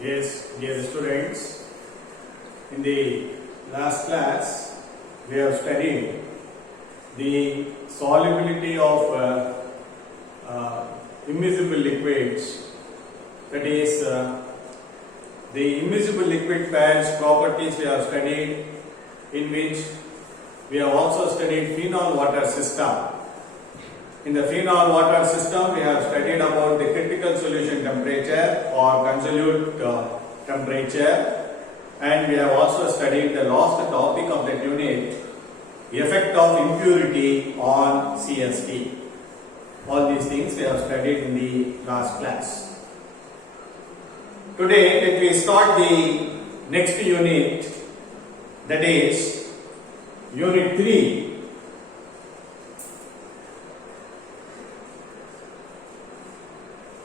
Yes, dear students, in the last class we have studied the solubility of immiscible liquids, that is the immiscible liquid phase properties we have studied, in which we have also studied phenol water system. In the phenol water system, we have studied about the critical solution temperature or consolute temperature, and we have also studied the last topic of that unit, effect of impurity on CST. All these things we have studied in the last class. Today, let me start the next unit, that is Unit 3.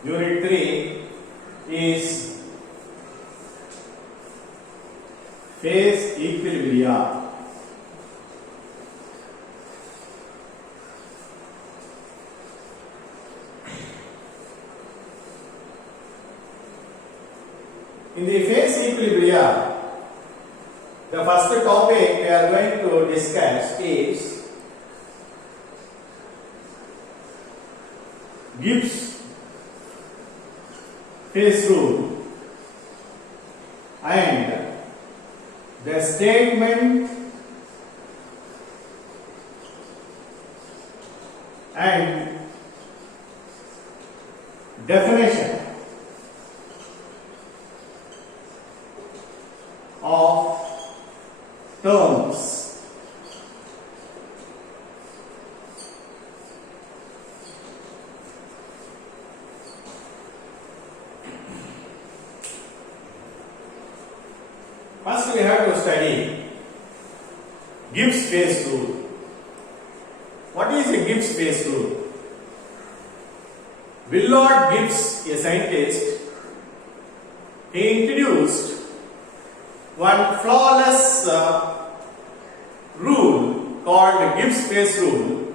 Unit 3 is phase equilibria. In the phase equilibria, the first topic we are going to discuss is Gibbs phase rule and the statement and definition of terms. First we have to study Gibbs phase rule. What is a Gibbs phase rule? Willard Gibbs, a scientist, he introduced one flawless rule called the Gibbs phase rule,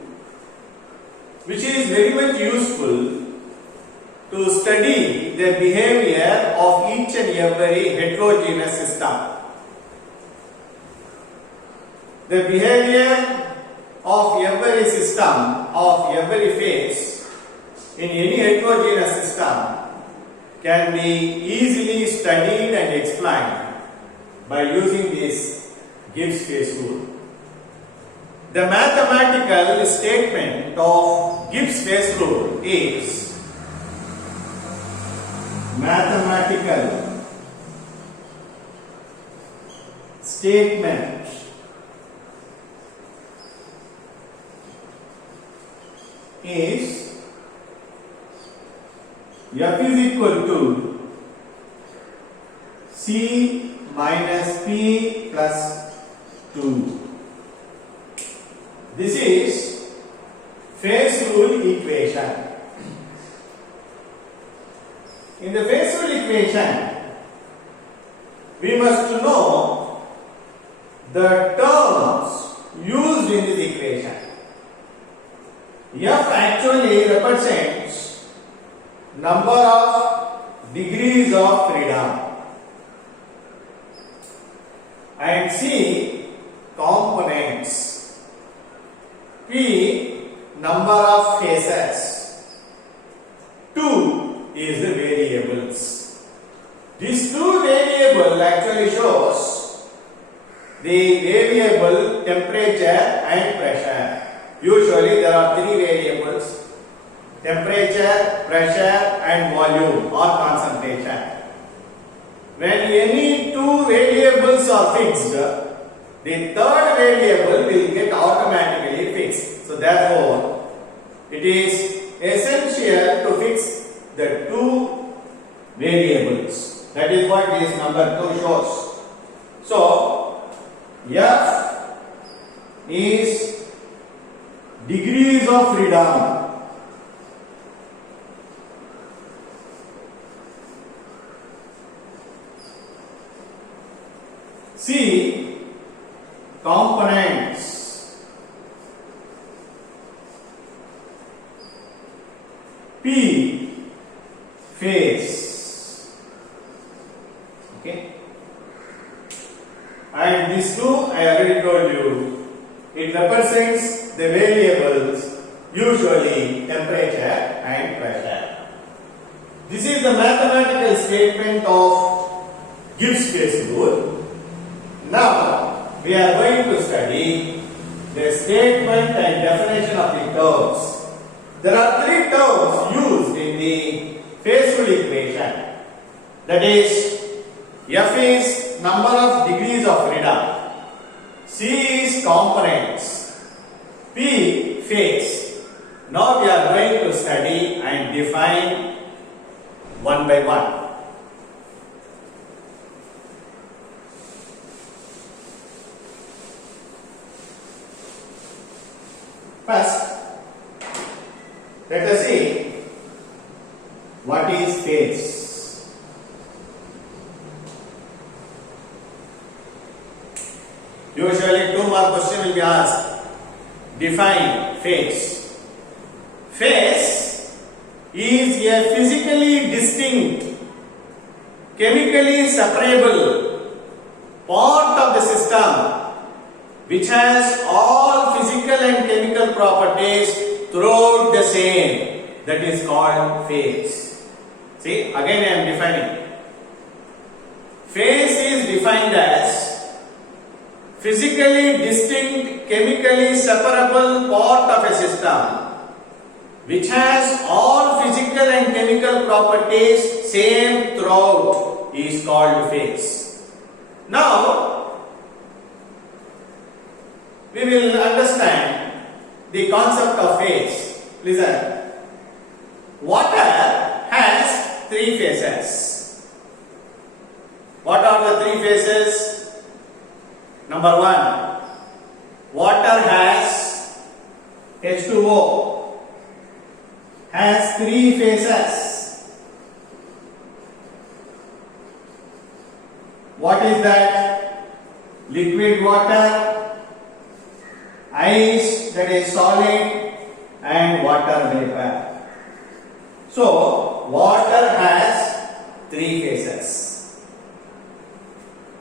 which is very much useful to study the behavior of each and every heterogeneous system. The behavior of every system, of every phase in any heterogeneous system can be easily studied and explained by using this Gibbs phase rule. The mathematical statement of Gibbs phase rule is mathematical statement is F is equal to C minus P plus 2. This is phase rule equation. In the phase rule equation, we must know the terms used in this equation. F actually represents number of degrees of freedom, and C components, P number of phases, 2 is the variables. These two variables actually shows the variable temperature and pressure. Usually there are three variables: temperature, pressure and volume or concentration. When any two variables are fixed, the third variable will get automatically fixed. So therefore, it is essential to fix the two variables. That is what this number 2 shows. So F is degrees of freedom. C components. P phase. And these two I already told you, it represents the variables, usually temperature and pressure. This is the mathematical statement of Gibbs case rule. Now we are going to study the statement and definition of the terms. There are three terms used in the phase rule equation. That is, F is number of degrees of freedom, C is components, P phase. Now we are going to study and define one by one. First, let us see what is phase. Usually 2 mark question will be asked. Define phase. Phase is a physically distinct, chemically separable part of the system which has all physical and chemical properties throughout the same. That is called phase. See, again I am defining. Phase is defined as physically distinct, chemically separable part of a system which has all physical and chemical properties same throughout is called phase. Now, we will understand the concept of phase. Listen. Water has 3 phases. What are the 3 phases? Number 1, water has H2O, has 3 phases. What is that? Liquid water, ice, that is solid, and water vapor. So, water has 3 phases.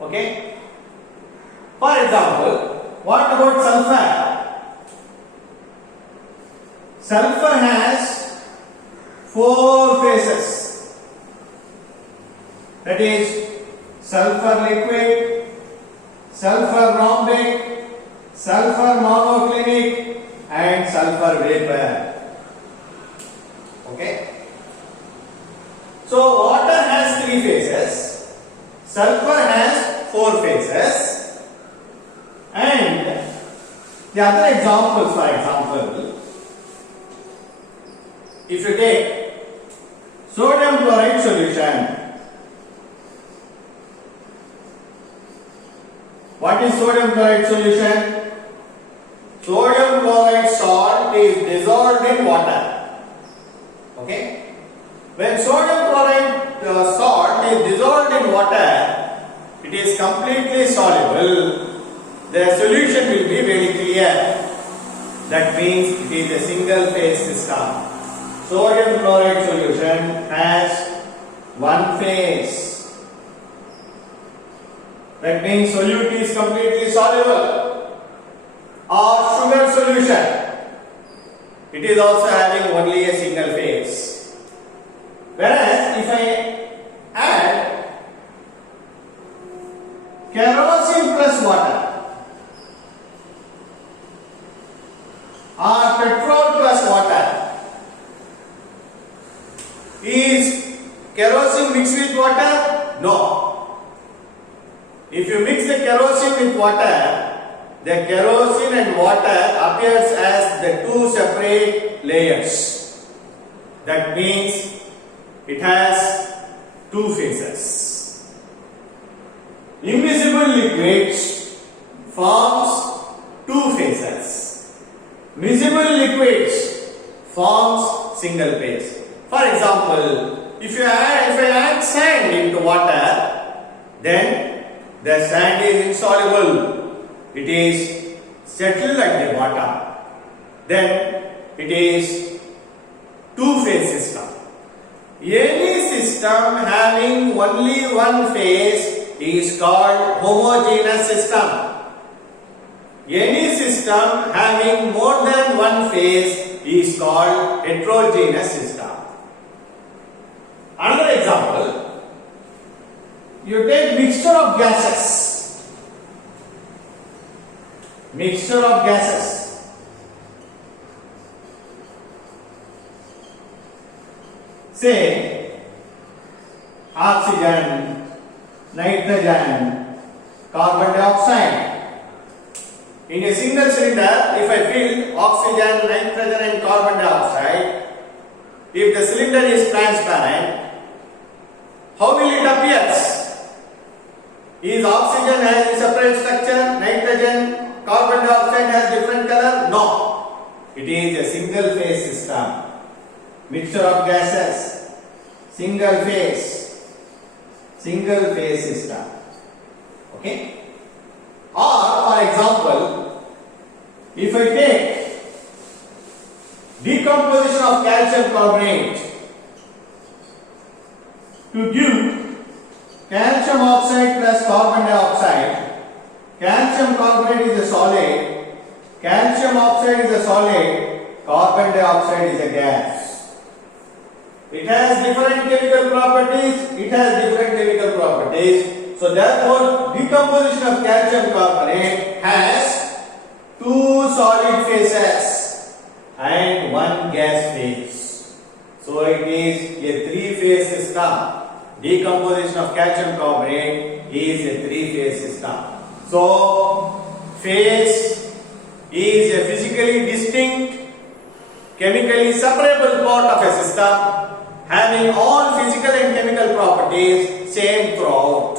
Okay? For example, what about sulfur? Sulfur has 4 phases. That is sulfur liquid, sulfur rhombic, sulfur monoclinic, and sulfur vapor. Okay? So water has 3 phases, sulfur has 4 phases. And the other examples, for example, if you take sodium chloride solution, what is sodium chloride solution? Sodium chloride salt is dissolved in water. Okay? When sodium chloride salt is dissolved in water, it is completely soluble. The solution will be very clear. That means it is a single phase system. Sodium chloride solution has 1 phase. That means solute is completely soluble. Or sugar solution, it is also having only a single phase. Whereas if I add kerosene plus water, or petrol plus water, is kerosene mixed with water? No. If you mix the kerosene with water, the kerosene and water appears as the 2 separate layers. That means it has 2 phases. Immiscible liquids forms 2 phases. Miscible liquids forms single phase. For example, if I add sand into water, then the sand is insoluble. It is settled at the bottom. Then it is 2-phase system. Any system having only 1 phase is called homogeneous system. Any system having more than one phase is called heterogeneous system. Another example, you take mixture of gases. Mixture of gases. Say oxygen, nitrogen, carbon dioxide. In a single cylinder, if I fill oxygen, nitrogen and carbon dioxide, if the cylinder is transparent, how will it appear? Is oxygen has a separate structure, nitrogen, carbon dioxide has different color? No. It is a single phase system. Mixture of gases, single phase system. Okay? Or for example, if I take decomposition of calcium carbonate to give calcium oxide plus carbon dioxide, calcium carbonate is a solid, calcium oxide is a solid, carbon dioxide is a gas. It has different chemical properties. So therefore, decomposition of calcium carbonate has two solid phases and one gas phase. So it is a three-phase system. Decomposition of calcium carbonate is a three-phase system. So phase is a physically distinct, chemically separable part of a system having all physical and chemical properties same throughout.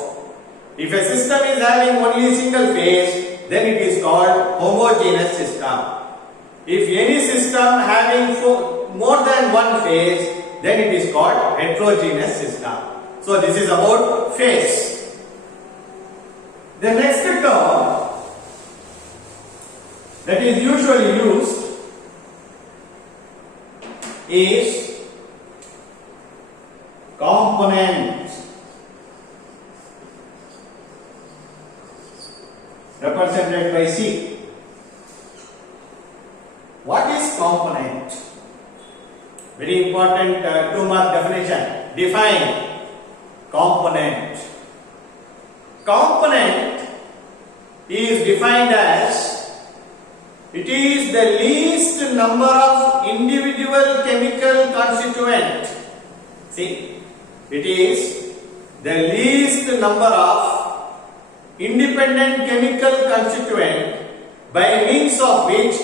If a system is having only single phase, then it is called homogeneous system. If any system having more than one phase, then it is called heterogeneous system. So this is about phase. The next term that is usually used is component, represented by C. What is component? Very important 2-mark definition. Define component. Component is defined as it is the least number of individual chemical constituent. See, it is the least number of independent chemical constituent by means of which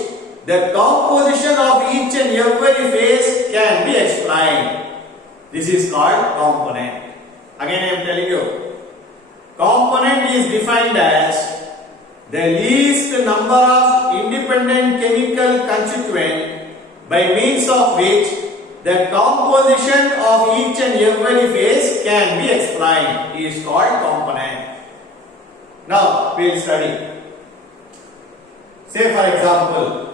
the composition of each and every phase can be explained. This is called component. Again I am telling you, component is defined as the least number of independent chemical constituent by means of which the composition of each and every phase can be explained is called component. Now we will study. Say for example,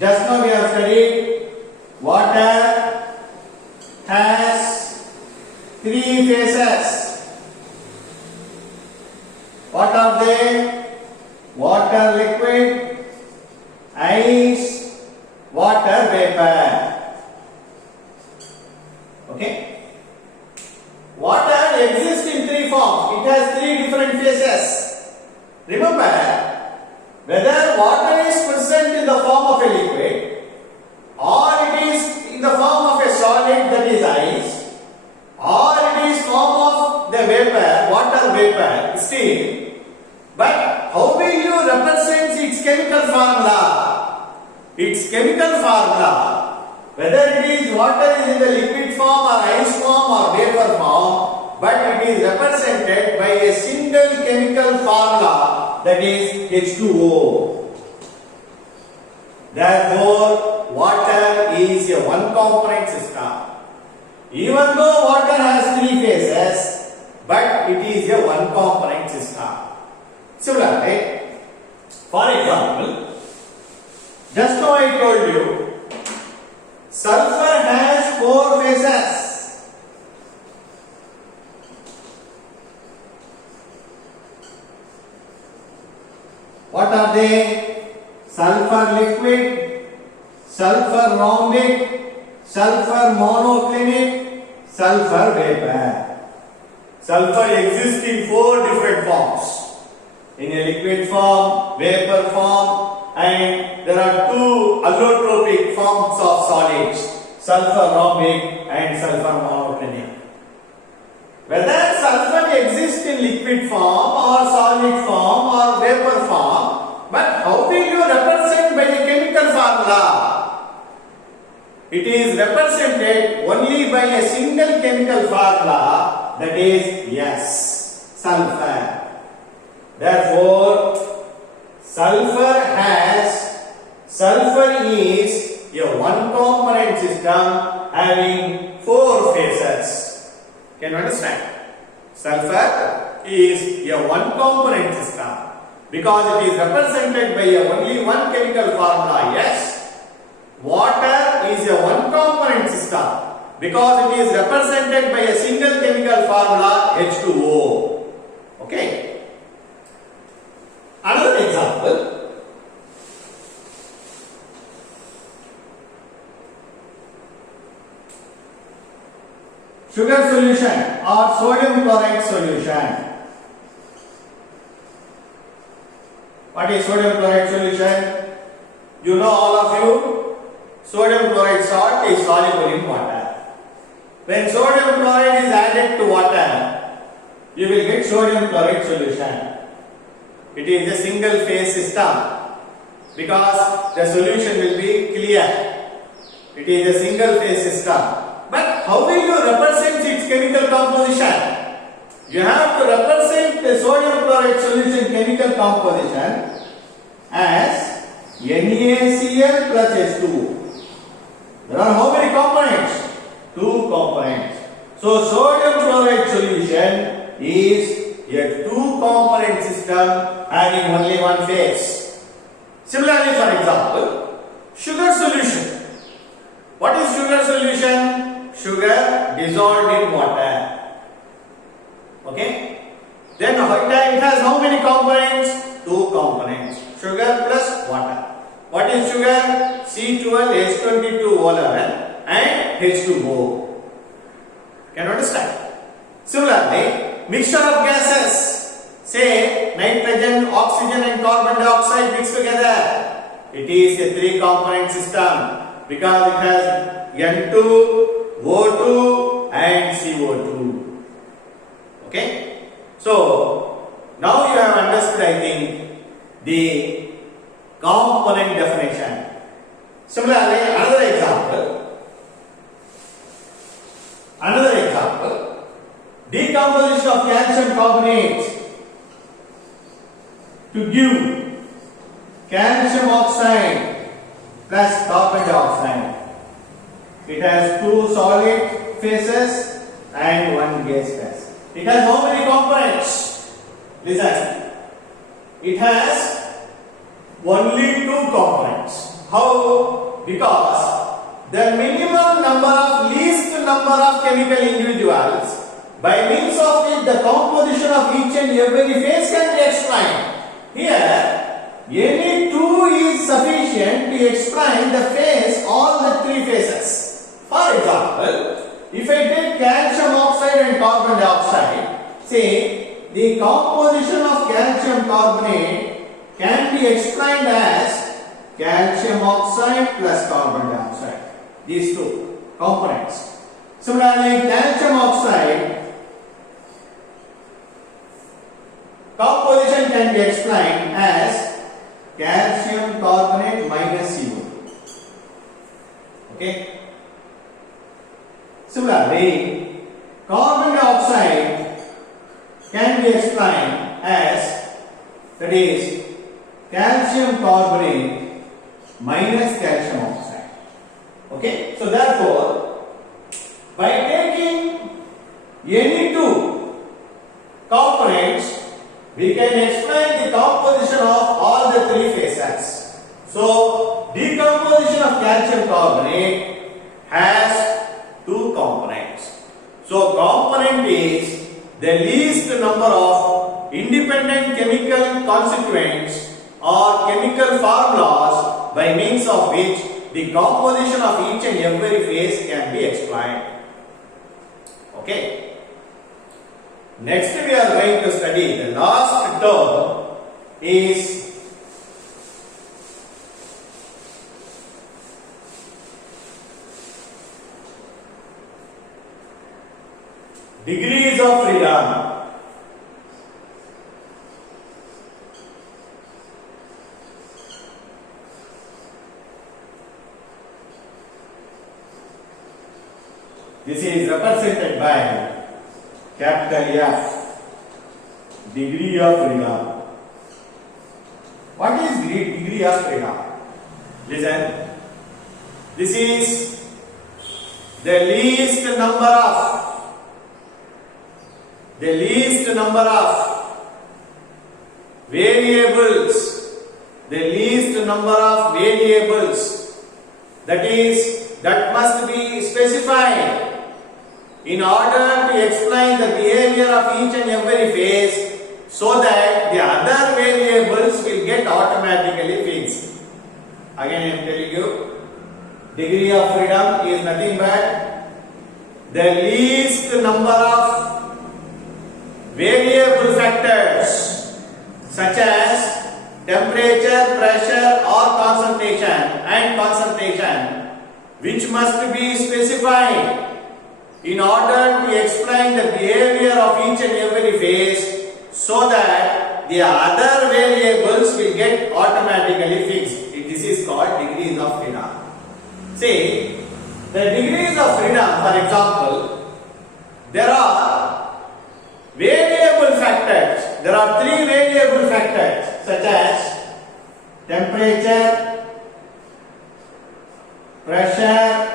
just now we have studied water has three phases. What are they? Water liquid, ice, water vapor. Okay? Water exists in three forms. It has three different phases. Remember, whether water is present in the form of a liquid or it is in the form of a solid, that is ice, or it is form of the vapor, water vapor, steam. But how will you represent its chemical formula? Its chemical formula, whether it is water is in the liquid form or ice form or vapor form, but it is represented by a single chemical formula, that is H2O. Therefore, water is a one component system. Even though water has three phases, but it is a one component system. Similarly, for example, just now I told you, sulfur has four phases. What are they? Sulfur liquid, sulfur rhombic, sulfur monoclinic, sulfur vapor. Sulfur exists in 4 different forms. In a liquid form, vapor form, and there are 2 allotropic forms of solids, sulfur rhombic and sulfur monoclinic. Whether sulfur exists in liquid form or solid form or vapor form, but how will you represent by a chemical formula? It is represented only by a single chemical formula, that is S, sulfur. Therefore, sulfur is a one component system having 4 phases. Can you understand? Sulfur is a one component system because it is represented by only one chemical formula S. Water is a one component system because it is represented by a single chemical formula H2O. Okay. Another example. Sugar solution or sodium chloride solution. What is sodium chloride solution? You know, all of you, sodium chloride salt is soluble in water. When sodium chloride is added to water, you will get sodium chloride solution. It is a single phase system because the solution will be clear. It is a single phase system. But how will you represent its chemical composition? You have to represent the sodium chloride solution chemical composition as NaCl plus H2O. There are how many components? 2 components. So sodium chloride solution is a 2-component system having only one phase. Similarly, for example, sugar solution. What is sugar solution? Sugar dissolved in water. Okay. Then it has how many components? 2 components. Sugar plus water. What is sugar? C12H22O11 and H2O. Can you understand? Similarly, mixture of gases. Say nitrogen, oxygen and carbon dioxide mixed together. It is a 3-component system because it has N2, O2 and CO2. Okay. So now you have understood, I think, the component definition. Similarly, another example, decomposition of calcium carbonate to give calcium oxide plus carbon dioxide. It has 2 solid phases and 1 gas phase. It has how many components? Listen. It has only 2 components. How? Because the minimum number of least number of chemical individuals by means of which the composition of each and every phase can be explained. Here, any 2 is sufficient to explain the phase, all the 3 phases. For example, if I take calcium oxide and carbon dioxide, say the composition of calcium carbonate can be explained as calcium oxide plus carbon dioxide. These 2 components. Similarly, calcium oxide composition can be explained as calcium carbonate minus CO2. Okay. Similarly, carbon dioxide can be explained as, that is, calcium carbonate minus calcium oxide. Okay. So therefore, by taking any 2 components, we can explain the composition of all the 3 phases. So decomposition of calcium carbonate has 2 components. So component is the least number of independent chemical constituents are chemical formulas by means of which the composition of each and every phase can be explained. Okay. Next we are going to study the last term is degrees of freedom. This is represented by capital F, degree of freedom. What is degree of freedom? Listen, this is the least number of variables, that must be specified in order to explain the behavior of each and every phase, so that the other variables will get automatically fixed. Again I am telling you, degree of freedom is nothing but the least number of variable factors such as temperature, pressure or concentration which must be specified in order to explain the behavior of each and every phase, so that the other variables will get automatically fixed. This is called degrees of freedom. See, the degrees of freedom, for example, there are variable factors. There are 3 variable factors such as temperature, pressure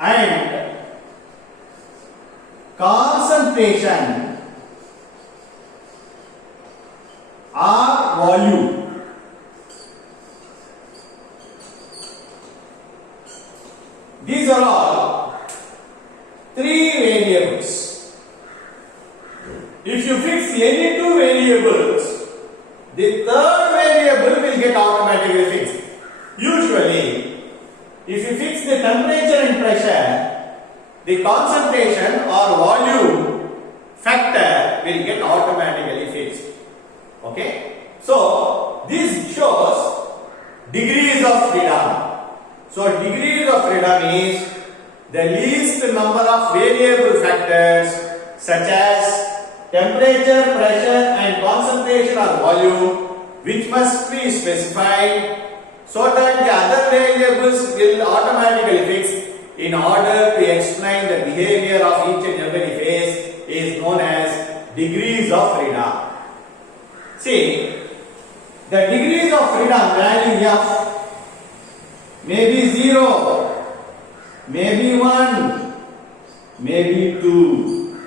and concentration or volume. These are all 3 variables. If you fix any 2 variables, the 3rd variable will get automatically fixed. Usually, if you fix the temperature and pressure, the concentration or volume factor will get automatically fixed. Okay? So, this shows degrees of freedom. So, degrees of freedom is the least number of variable factors such as temperature, pressure and concentration or volume which must be specified, so that the other variables will automatically fix in order to explain the behavior of each and every phase is known as degrees of freedom. See, the degrees of freedom value F may be 0, maybe 1, maybe 2.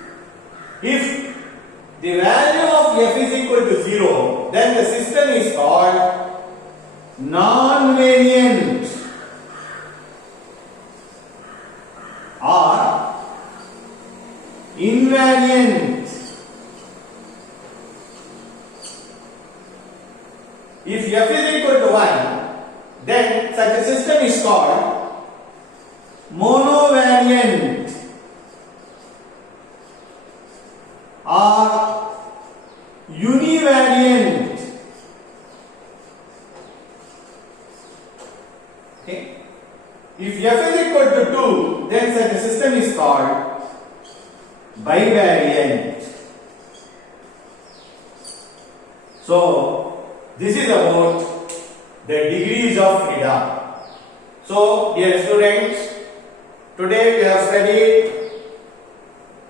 If the value of F is equal to 0, then the system is called non-variant or invariant. If F is equal to 1, then such a system is called monovariant or univariant. Okay. If F is equal to 2, then such a system is called bivariant. So, this is about the degrees of freedom. So, dear students, today we have studied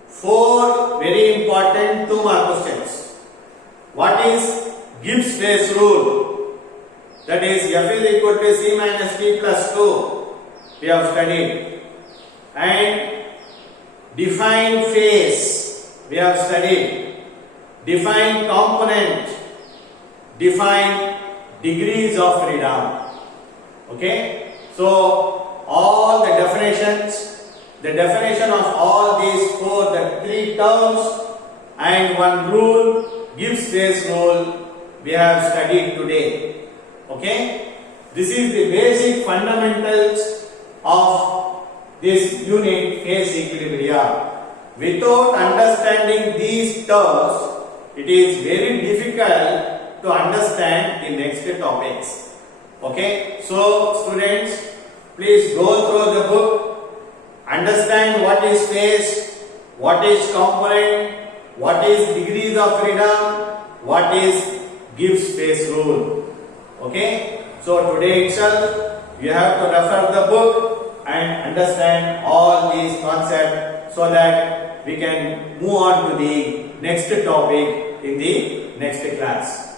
4 very important 2-mark questions. What is Gibbs phase rule? That is F is equal to C minus T plus 2. We have studied. And define phase. We have studied. Define component. Define degrees of freedom. Okay. So all the definitions, the definition of all these 3 terms and 1 rule, Gibbs phase rule, we have studied today. Okay, this is the basic fundamentals of this unit, phase equilibria. Without understanding these terms, it is very difficult to understand the next topics. Okay, so students, please go through the book, understand what is phase, what is component, what is degrees of freedom, what is Gibbs phase rule. Okay, so today itself you have to refer the book and understand all these concepts so that we can move on to the next topic in the next class.